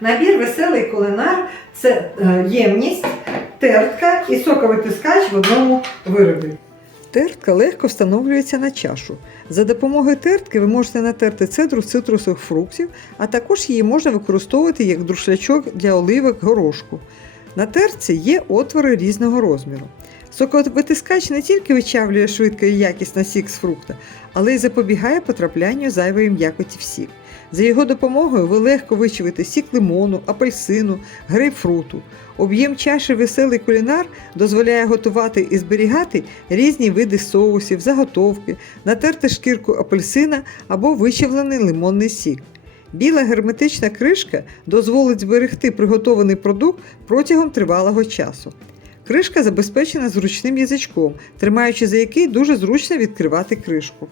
Набір веселий кулинар це е, ємність, тертка і соковитискач в одному виробі. Тертка легко встановлюється на чашу. За допомогою тертки ви можете натерти цедру з цитрусових фруктів, а також її можна використовувати як друшлячок для оливок горошку. На тертці є отвори різного розміру. Соковитискач не тільки вичавлює швидко і якісно сік з фрукта, але й запобігає потраплянню зайвої м'якоті в сік. За його допомогою ви легко вичавите сік лимону, апельсину, грейпфруту. Об'єм чаші веселий кулінар дозволяє готувати і зберігати різні види соусів, заготовки, натерти шкірку апельсина або вичавлений лимонний сік. Біла герметична кришка дозволить зберегти приготований продукт протягом тривалого часу. Кришка забезпечена зручним язичком, тримаючи за який дуже зручно відкривати кришку.